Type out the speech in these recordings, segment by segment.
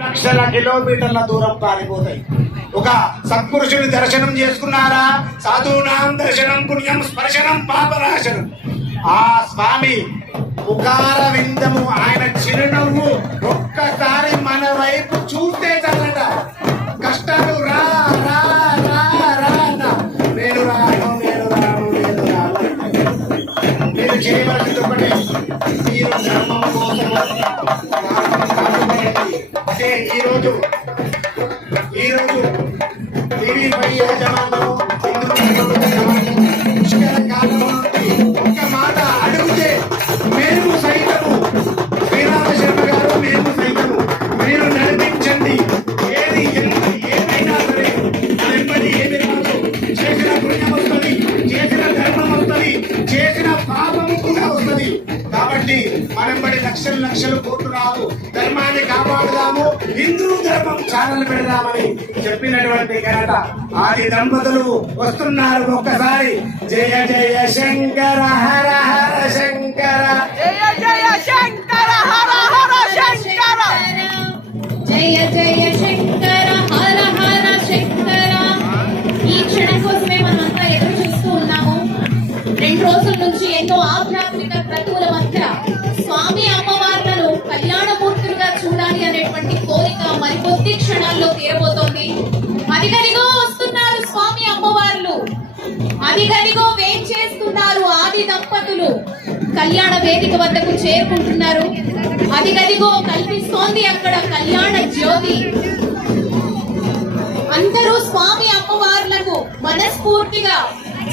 లక్షల కిలోమీటర్ల దూరం పారిపోతాయి. ఒక సత్పురుషుని దర్శనం చేసుకున్నారా? సాధూనాం దర్శనం పుణ్యం స్పర్శనం పాపనాశనం. ఆ స్వామి పుకార విందము, ఆయన చిరునవ్వు ఒక్కసారి మన వైపు చూస్తే చాలట. కష్టాలు రా రా రా రా అన్న, నేను రాను నేను రాను నేను రాను. మీరు చేయవలసింది ఒకటే, మీరు ధర్మం కోసం అంటే ఈరోజు టీవీ5 యాజమాన్యం ఒక్క మాట అడిగితే మేము సైతము, శ్రీరామ శర్మ గారు మేము సైతము, మీరు నడిపించండి. ఏది ఏమైనా సరే వెంబడి ఏమి రాదు. చేసిన పుణ్యం వస్తుంది, చేసిన ధర్మం వస్తుంది, చేసిన పాపము కూడా వస్తుంది. కాబట్టి మనంబడి లక్షలు కోట్లు రావు. ధర్మాన్ని కాపాడుదాము, హిందూ ధర్మం ఛానల్ పెడదామని చెప్పినటువంటి ఘనత ఆది దంపతులు వస్తున్నారు. ఒక్కసారి జయ జయ శంకర హర హర శంకర, జయ జయ శంకర హర హర శంకర, జయ జయ శంకర హర హర శంకర. ఈ క్షణం కోసమే మనమంతా ఎదురు చూస్తూ ఉన్నాము. 2 రోజుల నుంచి ఎన్నో ఆధ్యాత్మిక క్రతువుల మధ్య స్వామి అమ్మవార్లను కళ్యాణమూర్తులుగా చూడాలి అనేటువంటి కోరిక మరికొద్ది క్షణాల్లో తీరబోతోంది. అదిగదిగో వస్తున్నారు స్వామి అమ్మవార్లు, అదిగదిగో వేంచేస్తున్నారు ఆది దంపతులు. కళ్యాణ వేదిక వద్దకు చేరుకుంటున్నారు. అదిగదిగో కల్పిస్తోంది అక్కడ కళ్యాణ జ్యోతి. అందరూ స్వామి అమ్మవార్లకు మనస్ఫూర్తిగా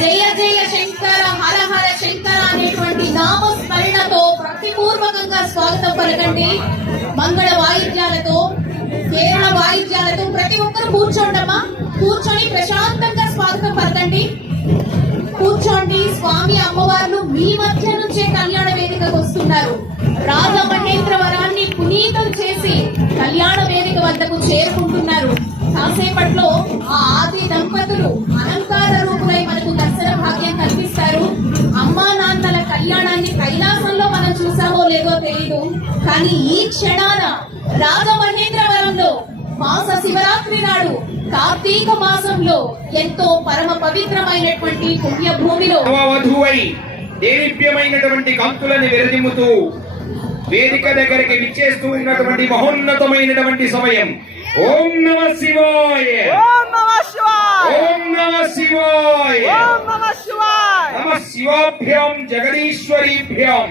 జయ జయ శంకర హర హర శంకర అనేటువంటి నామస్మరణతో భక్తిపూర్వకంగా స్వాగతం పలకండి. మంగళ వాయిద్యాలతో, కేరళ వాయిద్యాలతో ప్రతి ఒక్కరు కూర్చోండమ్మా. కూర్చొని ప్రశాంతంగా స్వాగతం పలకండి. కూర్చోండి. స్వామి అమ్మవార్లు మీ మధ్య నుంచే కళ్యాణ వేదికకు వస్తున్నారు. రాజమహేంద్రవరాన్ని పునీతం చేసి కళ్యాణ వేదిక వద్దకు చేరుకుంటున్నారు. కాసేపట్లో ఆ ఆది దంపతులు అలంకార రూపులై మనకు దర్శన భాగ్యం కల్పిస్తారు. అమ్మా నాన్నల కళ్యాణాన్ని కైలాసంలో మనం చూసామో లేదో తెలియదు, కానీ ఈ క్షణాన రాజమహేంద్రవరంలో మాస శివరాత్రి నాడు కార్తీక మాసంలో ఎంతో పరమ పవిత్రమైనటువంటి పుణ్యభూమిలో వధువై దేదీప్యమైనటువంటి కాంతులను విరజిమ్ముతూ వేదిక దగ్గరికి విచ్చేస్తూ ఉన్నటువంటి మహోన్నతమైనటువంటి సమయం. ఓం నమ శివాయ, ఓం నమ శివాయ, ఓం నమ శివాయ, ఓం నమ శివాయ. నమ శివాభ్యాం జగదీశ్వరీభ్యాం.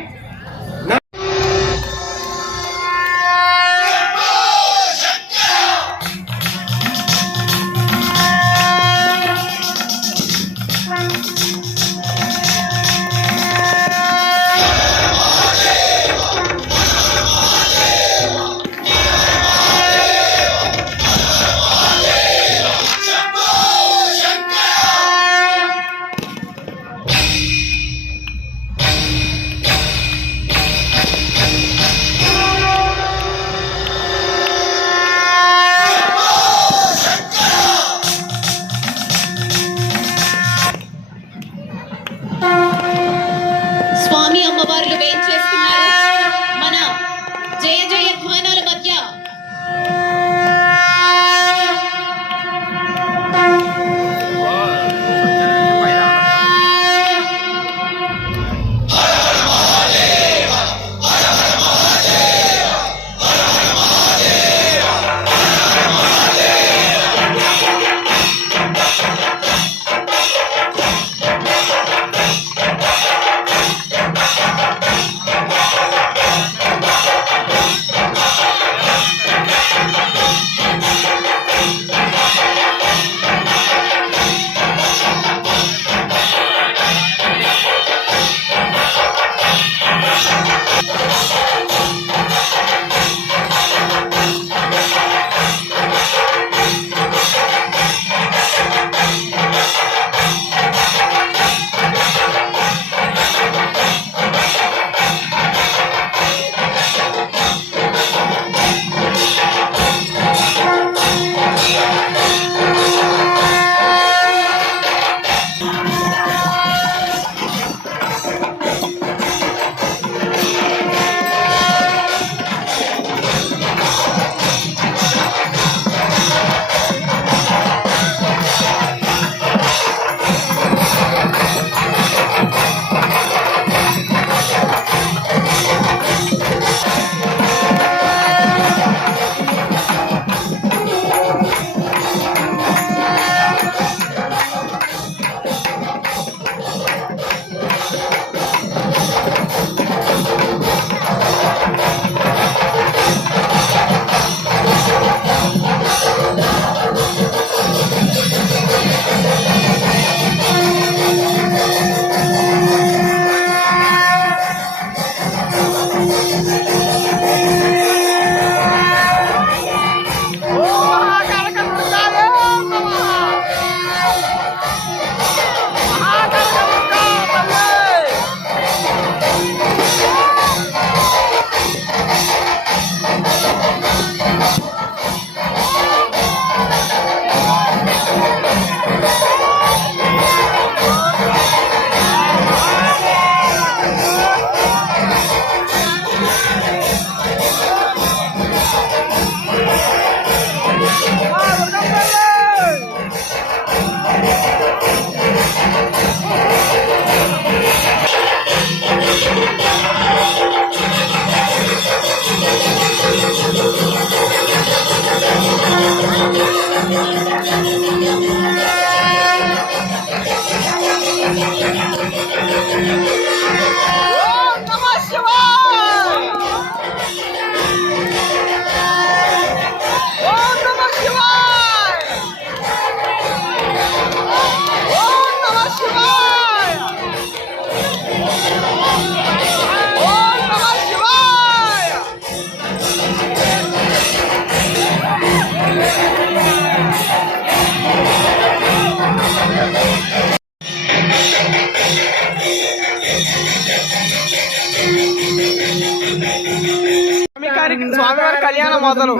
స్వామివారి కళ్యాణం మొదలు.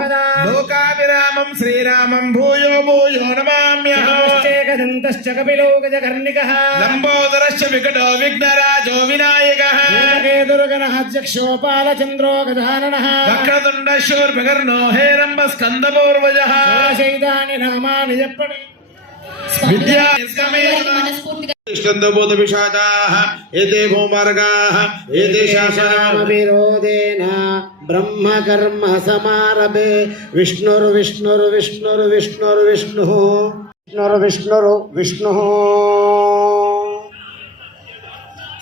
లోకావిరామం శ్రీరామం భూయో భూయో నమామ్యహం కపిలో గజకర్ణికః లంబోదరశ్చ వికటో విఘ్నరాజో వినాయకః కేతుర్గణాధ్యక్షోపాలచంద్రో గజాననః వక్రతుండ శూర్పకర్ణో హేరంబ స్కందపూర్వజః శైతాని నామాని చెప్పండి. విద్యా స్వామివారికి మనస్ఫూర్తిగా స్కందభూత విషాదాః ఏతే భూమార్గాః ఏతే శాసనాః విరోధేన బ్రహ్మ కర్మ సమారభే విష్ణు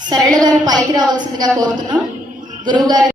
సరళ గారు పైకి రావాల్సిందిగా కోరుతున్నాం. గురువు గారు